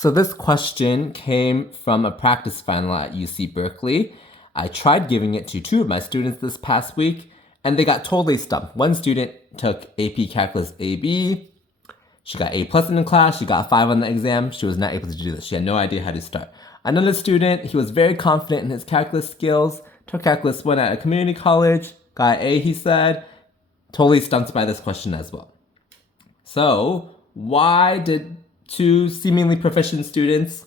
So this question came from a practice final at UC Berkeley. I tried giving it to two of my students this past week, and they got totally stumped. One student took AP Calculus AB. She got A+ in the class. She got a 5 on the exam. She was not able to do this. She had no idea how to start. Another student, he was very confident in his calculus skills, took Calculus 1 at a community college, got an A, he said. Totally stumped by this question as well. So, why did two seemingly proficient students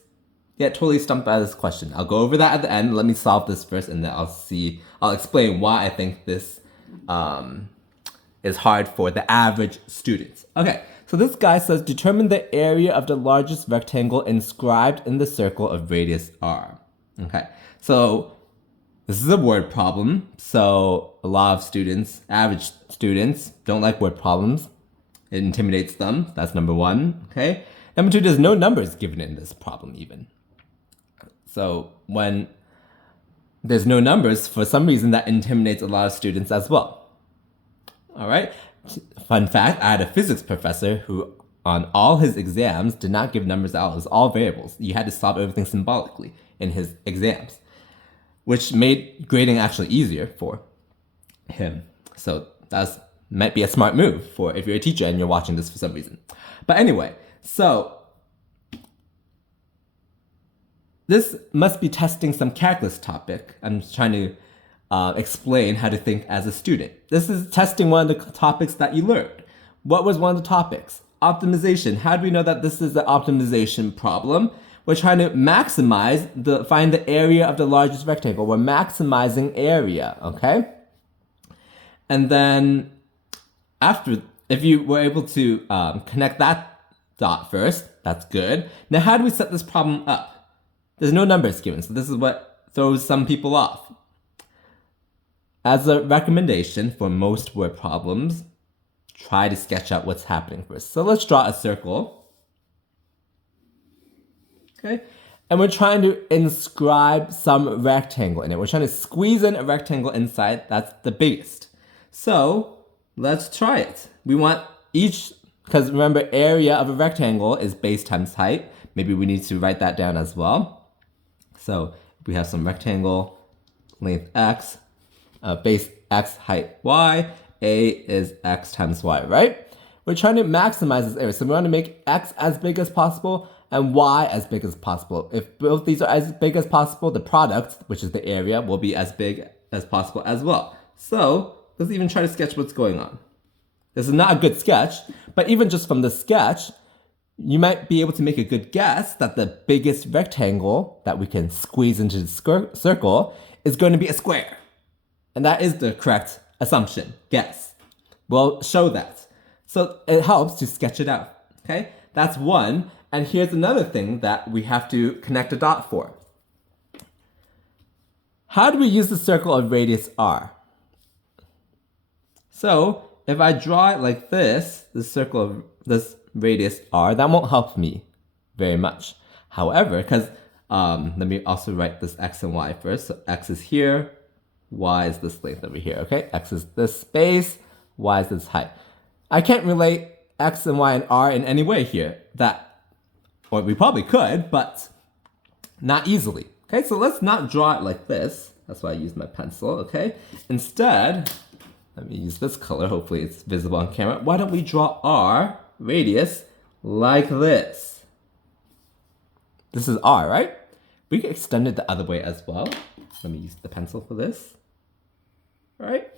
get totally stumped by this question? I'll go over that at the end. Let me solve this first, and then I'll explain why I think this is hard for the average students. Okay, so this guy says, determine the area of the largest rectangle inscribed in the circle of radius r. Okay, so this is a word problem. So a lot of students, average students, don't like word problems. It intimidates them. That's number one, okay? Number two, there's no numbers given in this problem even. So when there's no numbers, for some reason that intimidates a lot of students as well. All right? Fun fact, I had a physics professor who on all his exams did not give numbers out. It was all variables. You had to solve everything symbolically in his exams, which made grading actually easier for him. So might be a smart move for if you're a teacher and you're watching this for some reason. But anyway, so this must be testing some calculus topic. I'm trying to explain how to think as a student. This is testing one of the topics that you learned. What was one of the topics? Optimization. How do we know that this is an optimization problem? We're trying to find the area of the largest rectangle. We're maximizing area, okay? And then if you were able to connect that dot first, that's good. Now, how do we set this problem up? There's no numbers given, so this is what throws some people off. As a recommendation for most word problems, try to sketch out what's happening first. So let's draw a circle. Okay, and we're trying to inscribe some rectangle in it. We're trying to squeeze in a rectangle inside that's the biggest. So let's try it. We want because remember, area of a rectangle is base times height. Maybe we need to write that down as well. So we have some rectangle, length x, base x, height y, a is x times y, right? We're trying to maximize this area. So we want to make x as big as possible and y as big as possible. If both these are as big as possible, the product, which is the area, will be as big as possible as well. So let's even try to sketch what's going on. This is not a good sketch, but even just from the sketch, you might be able to make a good guess that the biggest rectangle that we can squeeze into the circle is going to be a square. And that is the correct assumption, guess. We'll show that. So it helps to sketch it out, okay? That's one. And here's another thing that we have to connect a dot for. How do we use the circle of radius r? So if I draw it like this, the circle of this radius r, that won't help me very much. However, because let me also write this x and y first. So x is here, y is this length over here, okay? X is this space, y is this height. I can't relate x and y and r in any way here. Or we probably could, but not easily. Okay, so let's not draw it like this. That's why I use my pencil, okay? Instead, let me use this color. Hopefully it's visible on camera. Why don't we draw r, radius, like this? This is r, right? We can extend it the other way as well. Let me use the pencil for this. All right?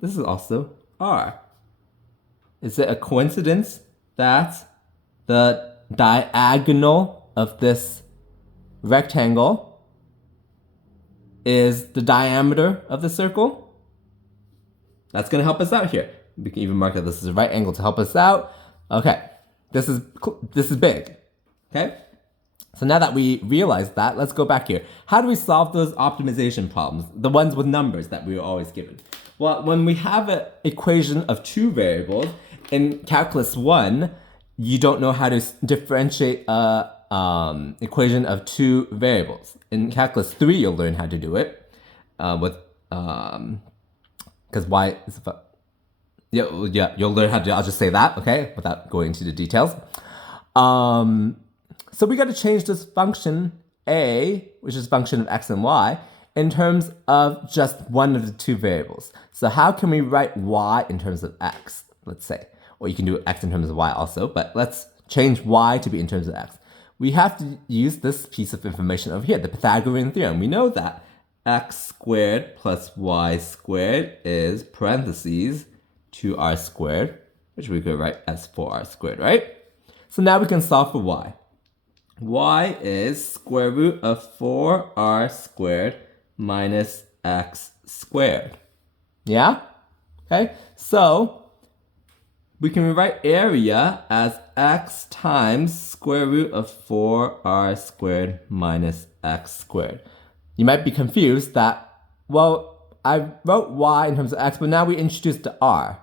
This is also r. Is it a coincidence that the diagonal of this rectangle is the diameter of the circle? That's going to help us out here. We can even mark that this is a right angle to help us out. Okay, this is big. Okay, so now that we realize that, let's go back here. How do we solve those optimization problems? The ones with numbers that we were always given. Well, when we have an equation of two variables, in Calculus 1, you don't know how to differentiate a equation of two variables. In Calculus 3, you'll learn how to do it because y is you'll learn how to do it. I'll just say that, okay, without going into the details. So So we got to change this function a, which is function of x and y, in terms of just one of the two variables. So how can we write y in terms of x, let's say? Or you can do x in terms of y also, but let's change y to be in terms of x. We have to use this piece of information over here, the Pythagorean theorem. We know that x squared plus y squared is parentheses 2r squared, which we could write as 4r squared, right? So now we can solve for y. Y is square root of 4r squared minus x squared. Yeah? Okay, so we can rewrite area as x times square root of 4r squared minus x squared. You might be confused that, well, I wrote y in terms of x, but now we introduced the r.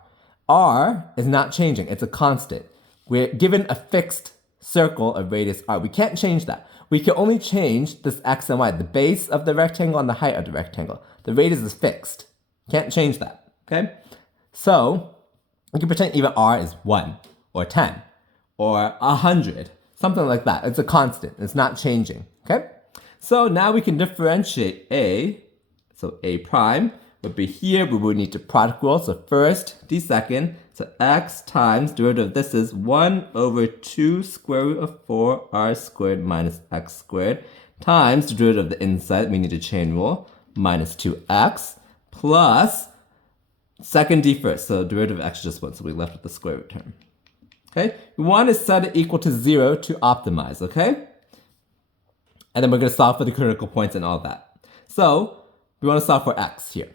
R is not changing, it's a constant. We're given a fixed circle of radius r. We can't change that. We can only change this x and y, the base of the rectangle and the height of the rectangle. The radius is fixed. Can't change that, okay? So, we can pretend even r is 1, or 10, or 100, something like that. It's a constant. It's not changing, okay? So now we can differentiate a. So a prime would be here. We would need to product rule. So first, d second. So x times derivative of this is 1 over 2 square root of 4r squared minus x squared times the derivative of the inside. We need to chain rule. Minus 2x plus second d first. So derivative of x is just 1. So we left with the square root term. Okay? We want to set it equal to 0 to optimize. Okay? And then we're going to solve for the critical points and all that. So we want to solve for x here.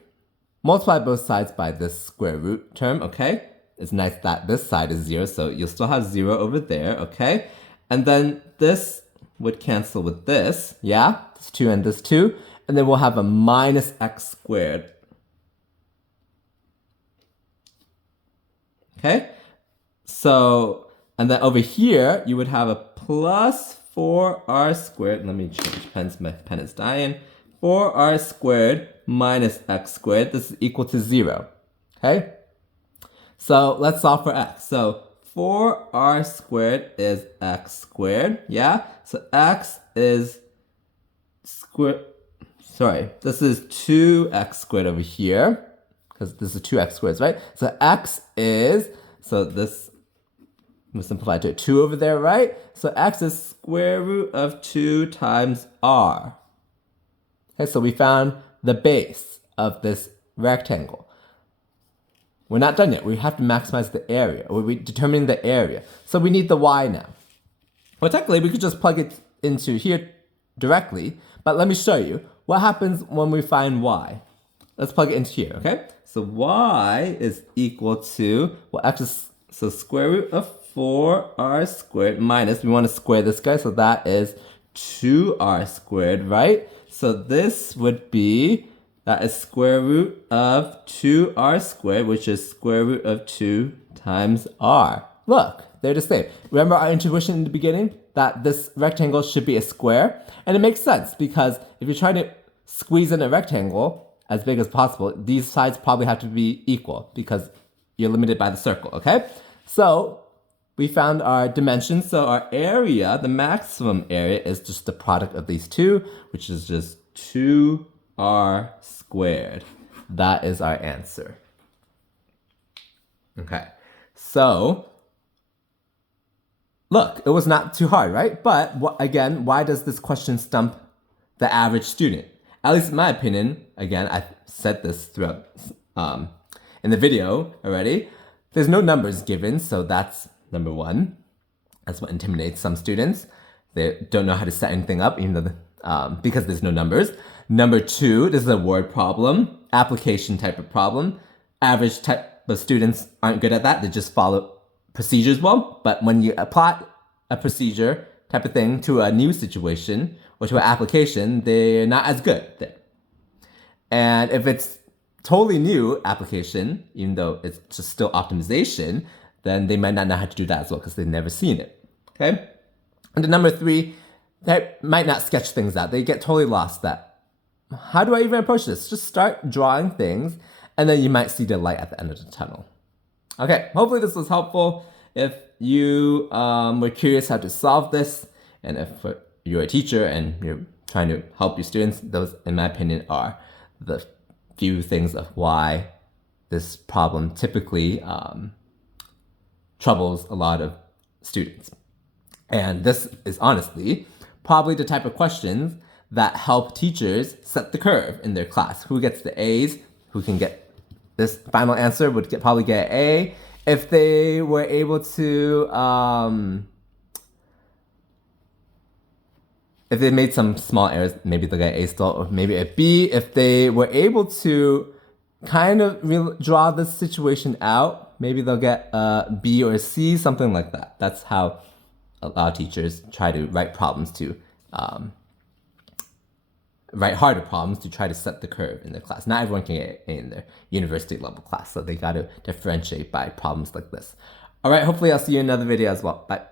Multiply both sides by this square root term, okay? It's nice that this side is 0, so you'll still have 0 over there, okay? And then this would cancel with this, yeah? This 2 and this 2. And then we'll have a minus x squared. Okay? So, and then over here, you would have a plus 4r squared. Let me change pens, my pen is dying. 4r squared minus x squared. This is equal to 0. Okay? So let's solve for x. So 4r squared is x squared. Yeah? So x is this is 2x squared over here. Because this is 2x squared, right? So x is, so this, we'll simplify to a 2 over there, right? So x is square root of 2 times r. Okay, so we found the base of this rectangle. We're not done yet. We have to maximize the area. We're determining the area. So we need the y now. Well, technically, we could just plug it into here directly, but let me show you what happens when we find y. Let's plug it into here, okay? So y is equal to, well, x is, so square root of 4r squared minus, we want to square this guy, so that is 2r squared, right? So this would be, that is square root of 2r squared, which is square root of 2 times r. Look, they're the same. Remember our intuition in the beginning? That this rectangle should be a square? And it makes sense, because if you're trying to squeeze in a rectangle as big as possible, these sides probably have to be equal, because you're limited by the circle, okay? So we found our dimensions. So our area, the maximum area, is just the product of these two, which is just 2r squared. That is our answer. Okay, so look, it was not too hard, right? But again, why does this question stump the average student? At least in my opinion, again, I've said this throughout in the video already. There's no numbers given, so that's number one. That's what intimidates some students. They don't know how to set anything up, even though because there's no numbers. Number two, this is a word problem, application type of problem. Average type of students aren't good at that. They just follow procedures well. But when you apply a procedure type of thing to a new situation or to an application, they're not as good there. And if it's totally new application, even though it's just still optimization, then they might not know how to do that as well because they've never seen it, okay? And then number three, they might not sketch things out. They get totally lost that, how do I even approach this? Just start drawing things, and then you might see the light at the end of the tunnel. Okay, hopefully this was helpful. If you were curious how to solve this, And if you're a teacher and you're trying to help your students, those, in my opinion, are the few things of why this problem typically troubles a lot of students. And this is honestly probably the type of questions that help teachers set the curve in their class. Who gets the A's, who can get this final answer would probably get an A. If they were able to, if they made some small errors, maybe they'll get an A still, or maybe a B. If they were able to kind of draw this situation out, maybe they'll get a B or a C, something like that. That's how a lot of teachers try to write problems to, write harder problems to try to set the curve in their class. Not everyone can get in their university level class, so they got to differentiate by problems like this. All right, hopefully I'll see you in another video as well. Bye.